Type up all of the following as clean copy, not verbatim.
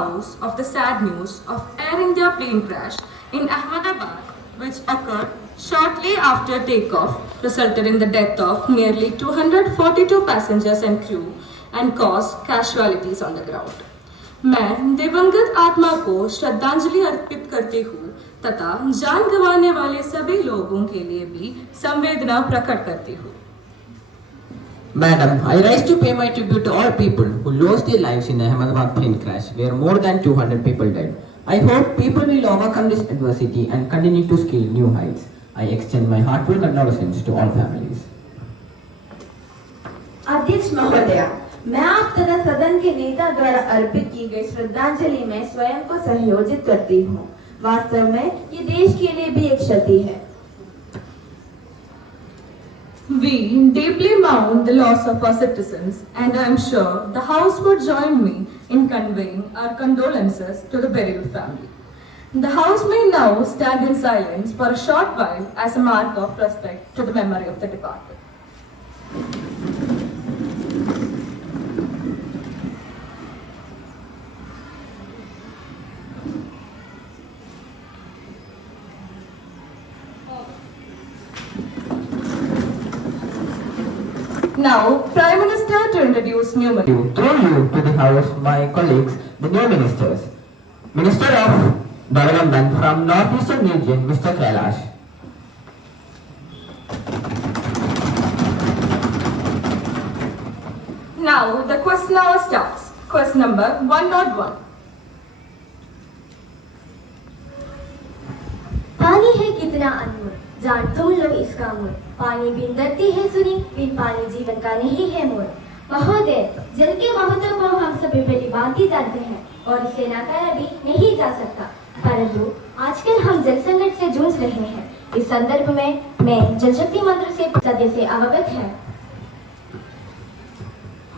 House of the sad news of Air India plane crash in Ahmedabad, which occurred shortly after takeoff, resulted in the death of nearly 242 passengers and crew and caused casualties on the ground. मैं दिवंगत आत्मा को श्रद्धांजलि अर्पित करती हूँ तथा जान गंवाने वाले सभी लोगों के लिए भी संवेदना प्रकट करती हूँ। Madam, I rise to pay my tribute to all people who lost their lives in the Ahmedabad plane crash, where more than 200 people died. I hope people will overcome this adversity and continue to scale new heights. I extend my heartfelt condolences to all families. अध्यक्ष महोदया, मैं आप तथा सदन के नेता द्वारा अर्पित की गई श्रद्धांजलि में स्वयं को सहयोजित करती हूँ। वास्तव में ये देश के लिए भी एक क्षति है। We deeply mourn the loss of our citizens, and I am sure the House would join me in conveying our condolences to the bereaved family. The House may now stand in silence for a short while as a mark of respect to the memory of the departed. Now, Prime Minister to introduce new ministers. Through you to the House, my colleagues, the new ministers. Minister of Development from Northeastern Region, Mr. Kailash. Now, the question hour starts. Question number 101. पानी है कितना अनमोल, जान तुम लो इसका मोल। पानी बिन धरती है सुनी, बिन पानी जीवन का नहीं है मोल। महोदय, जल के महत्व को हम सभी भली भांति जानते हैं और इसे नकारा भी नहीं जा सकता, परंतु आजकल हम जल संकट से जूझ रहे हैं। इस संदर्भ में मैं जल शक्ति मंत्री से सदस्य से अवगत है।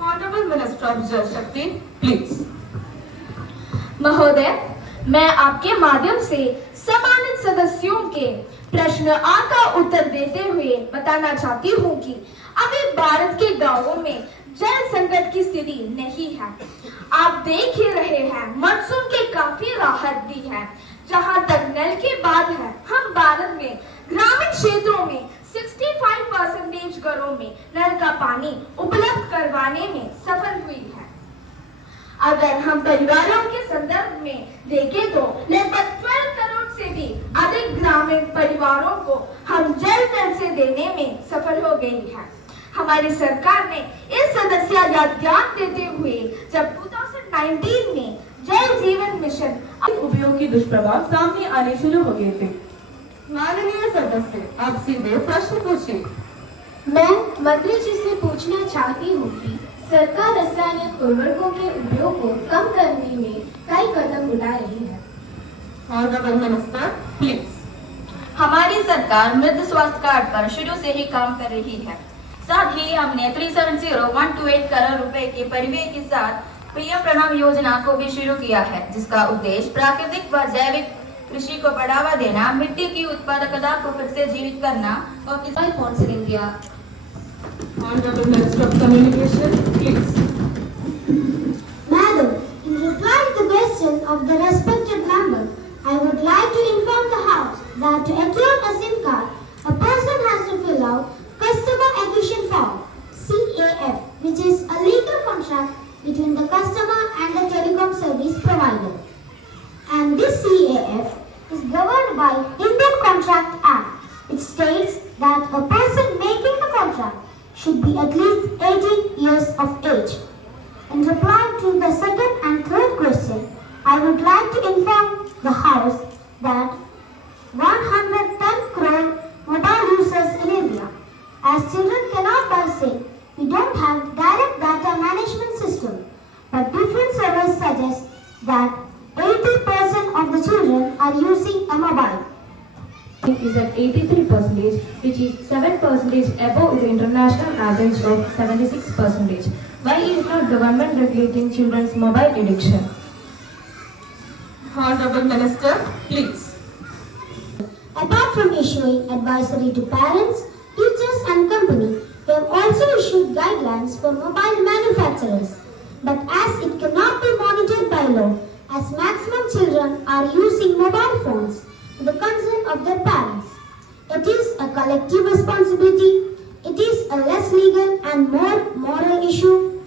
Honorable Minister of Jal Shakti, please. महोदय, मैं आपके माध्यम से सम्मानित सदस्यों के प्रश्न आ का उत्तर देते हुए बताना चाहती हूँ कि अभी भारत के गांवों में जल संकट की स्थिति नहीं है। आप देख ही रहे हैं, मानसून के काफी राहत भी है। जहां तक नल की बात है, हम भारत में ग्रामीण क्षेत्रों में 65% घरों में नल का पानी उपलब्ध करवाने में सफल हुई है। अगर हम परिवारों के संदर्भ में देखें तो लगभग 12 करोड़ से भी अधिक ग्रामीण परिवारों को हम जल नल से देने में सफल हो गई है। हमारी सरकार ने इस समस्या का ध्यान देते हुए जब 2019 में जल जीवन मिशन उपयोग की दुष्प्रभाव सामने आने शुरू हो गए थे। माननीय सदस्य, आप सीधे प्रश्न पूछिए। मैं मंत्री जी से पूछना चाहती हूँ कि सरकार रासायनिक उर्वरकों के उपयोग को कम करने में कई कदम उठा रही है। Honorable Minister, please. हमारी सरकार मृद स्वास्थ्य कार्ड पर शुरू से ही काम कर रही है। साथ ही हमने 370,128 करोड़ रुपए के परिव्यय के साथ पीएम प्रणव योजना को भी शुरू किया है, जिसका उद्देश्य प्राकृतिक व जैविक कृषि को बढ़ावा देना, मिट्टी की उत्पादकता को फिर से जीवित करना और किसान council India. Honorable Minister of Communication, please. Madam, in reply to the question of the respected member, I would like to inform the House that to acquire a SIM card, a person has to fill out Customer Acquisition Form (CAF), which is a legal contract between the customer and the telecom service provider. And this CAF is governed by Indian Contract Act. It states that a person making the contract should be at least 18 years of age. In reply to the second and third question, I would like to inform the House that 110 crore mobile users in India. As children cannot buy SIM, we don't have direct data management system, but different surveys suggest that 80% of the children are using a mobile. It is at 83%, which is 7% above the international average of 76%. Why is not government regulating children's mobile addiction? Honorable Minister, please. Apart from issuing advisory to parents, teachers and company, they have also issued guidelines for mobile manufacturers. But as it cannot be monitored by law, as as maximum children are using mobile phones to the concern of their parents. It is a collective responsibility. It is a less legal and more moral issue.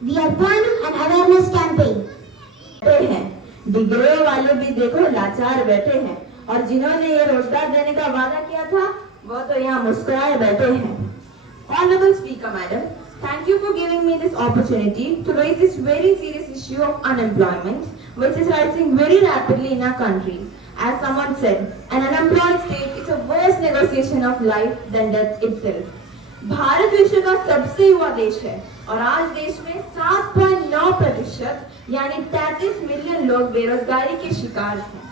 We are planning an awareness campaign. हैं degree वाले भी देखो लाचार बैठे हैं और जिन्होंने ये रोजगार देने का वादा किया था वो तो यहाँ मुस्कुराए बैठे हैं. Honorable Speaker Madam, thank you for giving me this opportunity to raise this very serious issue of unemployment which is rising very rapidly in our country. As someone said, an unemployed state is a worse negotiation of life than death itself. Bharat विश्व का सबसे युवा देश है और आज देश में 7.9% यानी 33 मिलियन लोग बेरोजगारी के शिकार हैं.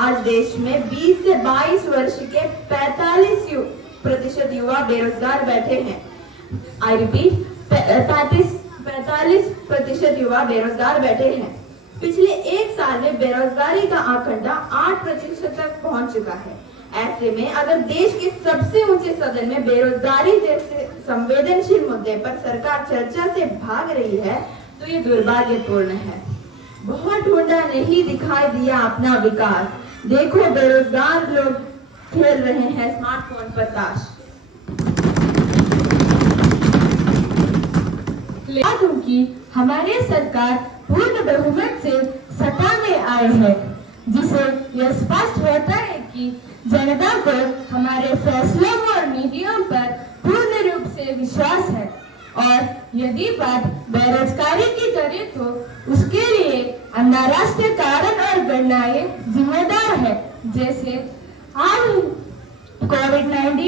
आज देश में 20 से 22 वर्ष के 45% युवा बेरोजगार बैठे हैं. आई रिपीट, 45% युवा बेरोजगार बैठे हैं. पिछले एक साल में बेरोजगारी का आंकड़ा 8% तक पहुंच चुका है. ऐसे में अगर देश के सबसे ऊंचे सदन में बेरोजगारी जैसे संवेदनशील मुद्दे पर सरकार चर्चा से भाग रही है तो ये दुर्भाग्यपूर्ण है. बहुत ढूंढा नहीं दिखाई दिया अपना विकास. देखो बेरोजगार लोग खेल रहे हैं स्मार्टफोन पर ताश. क्योंकि हमारी सरकार पूर्ण बहुमत से सत्ता में आई है, जिसे यह स्पष्ट होता है कि जनता को हमारे फैसलों और नीतियों पर पूर्ण रूप से विश्वास है. और यदि बात बेरोजगारी की करें तो उसके लिए अंतर्राष्ट्रीय कारण और गणनाएं जिम्मेदार है, जैसे हाल कोविड-19,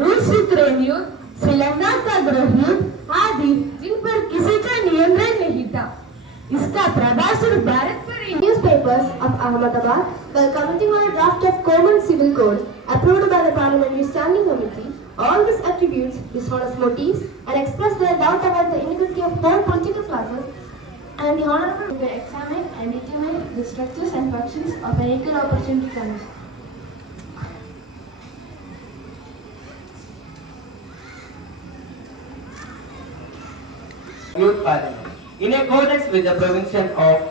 रूस यूक्रेन युद्ध, श्रीलंका का गृह युद्ध आदि, जिन पर किसी का नियंत्रण नहीं था. इसका प्रभाव सिर्फ भारत पर ही. Newspapers of Ahmedabad were commenting on a draft of Common Civil Code approved by the Parliamentary Standing Committee. All this attributes dishonest motives and express their doubt about the integrity of whole political classes and the honorable will examine and determine the structures and functions of an equal opportunity commission. Youth Parliament. In accordance with the provision of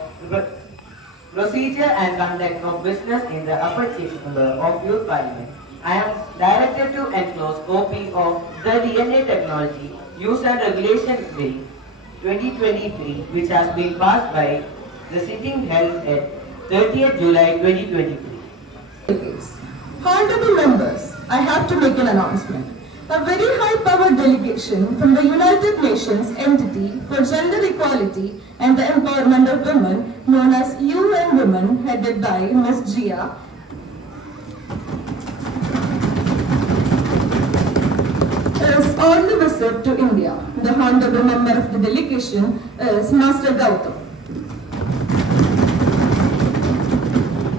procedure and conduct of business in the upper chamber of Youth Parliament, I am directed to enclose copy of the DNA Technology Use and Regulation Bill 2023, which has been passed by the sitting held at 30th July 2023. Honorable members, I have to make an announcement. A very high-powered delegation from the United Nations Entity for Gender Equality and the Empowerment of Women, known as UN Women, headed by Ms. Jia, is on the visit to India. The honorable member of the delegation is Master Gautam.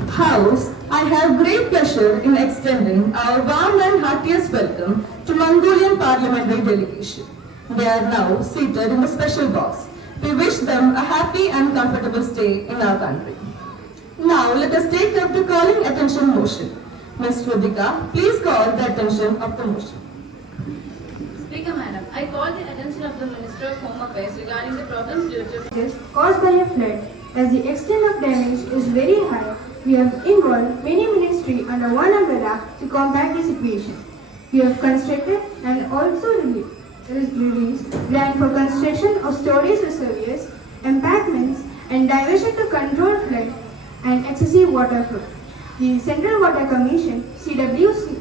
House, I have great pleasure in extending our warm and heartiest welcome to Mongolian parliamentary delegation. They are now seated in the special box. We wish them a happy and comfortable stay in our country. Now let us take up the calling attention motion. Ms. Rudika, please call the attention of the motion. Speaker Madam, I call the attention of the Minister of Home Affairs regarding the problems due to Caused by a flood, as the extent of damage is very high, we have involved many ministries under one umbrella to combat the situation. We have constructed and also released grant for construction of storage reservoirs, embankments, and diversion to control flood and excessive water flow. The Central Water Commission (CWC)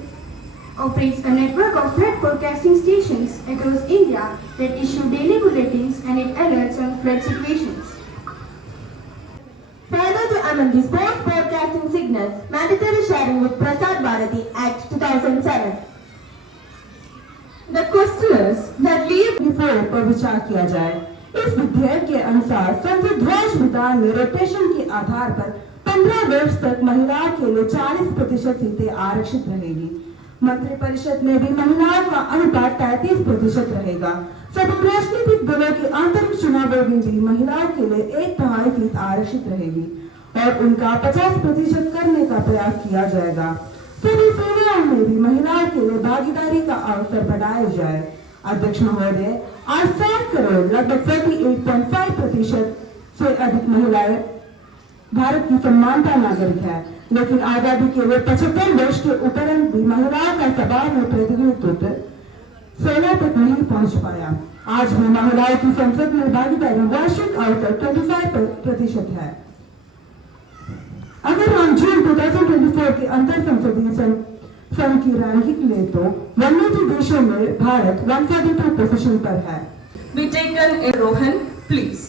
operates a network of flood forecasting stations across India that issue daily bulletins and it alerts on flood situations. Further to amend the sports broadcasting signals, mandatory sharing with Prasar Bharati Act 2007. The question is that leave विधेयक पर विचार किया जाए. इस विधेयक के अनुसार संसद ध्वज विधान में रोटेशन के आधार पर 15 वर्ष तक महिलाओं के लिए 40% सीटें आरक्षित रहेगी. मंत्रिपरिषद में भी महिलाओं का अनुपात 33% रहेगा. सभी राजनीतिक दलों के आंतरिक चुनावों में भी महिलाओं के लिए 1/3 सीट आरक्षित रहेगी और उनका 50% करने का प्रयास किया जाएगा. सभी सेवाओं में भी महिलाओं के लिए भागीदारी का अवसर बढ़ाया जाए. अध्यक्ष महोदय, आज 7 करोड़ लगभग 38.5% से अधिक महिलाएं भारत की सम्मानता नागरिक है, लेकिन आजादी के लिए 75 वर्ष के उपरांत भी महिलाओं का सभा में प्रतिनिधित्व 16 तक नहीं पहुंच पाया। आज भी महिलाओं की संसद में भागीदारी वार्षिक औसत 25% है। अगर हम जून 2024 के अंतर संसदीय संघ की रैंकिंग ले तो 180 देशों में भारत 142 पोजीशन पर है। Be taken in Rohan, please.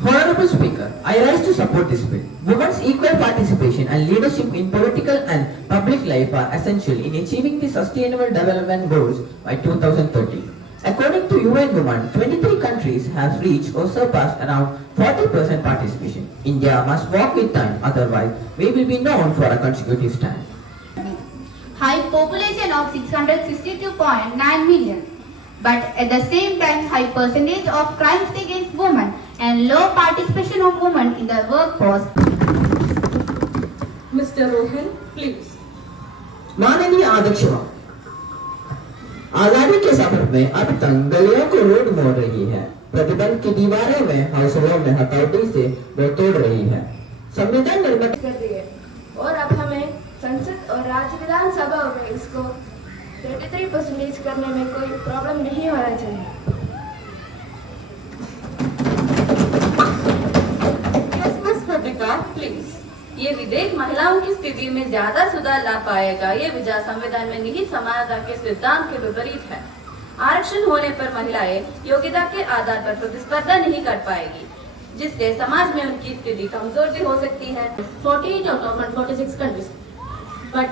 Honorable Speaker, I rise to support this bill. Women's equal participation and leadership in political and public life are essential in achieving the Sustainable Development Goals by 2030. According to UN Women, 23 countries have reached or surpassed around 40% participation. India must walk with time, otherwise we will be known for a consecutive stand. High population of 662.9 million, but at the same time high percentage of crimes against women and low participation of women in the workforce. Mr. Rohan, please. माननीय अध्यक्ष, आजादी के सफर में अब तक गलियों को road मोड़ रही है, प्रतिबंध की दीवारें में हाउसों में हथौड़ी से वो तोड़ रही है, संविधान निर्माण कर रही है और अब हमें संसद और राज्य विधानसभा में इसको 33% करने में कोई प्रॉब्लम नहीं होना चाहिए। Yes, Ms. Pratika, please. ये विधेयक महिलाओं की स्थिति में ज्यादा सुधार ला पाएगा। ये विचार संविधान में निहित समानता के सिद्धांत के विपरीत है। आरक्षण होने पर महिलाएं योग्यता के आधार पर प्रतिस्पर्धा नहीं कर पाएगी, जिससे समाज में उनकी स्थिति कमजोर भी हो सकती है। 48 out of 146 countries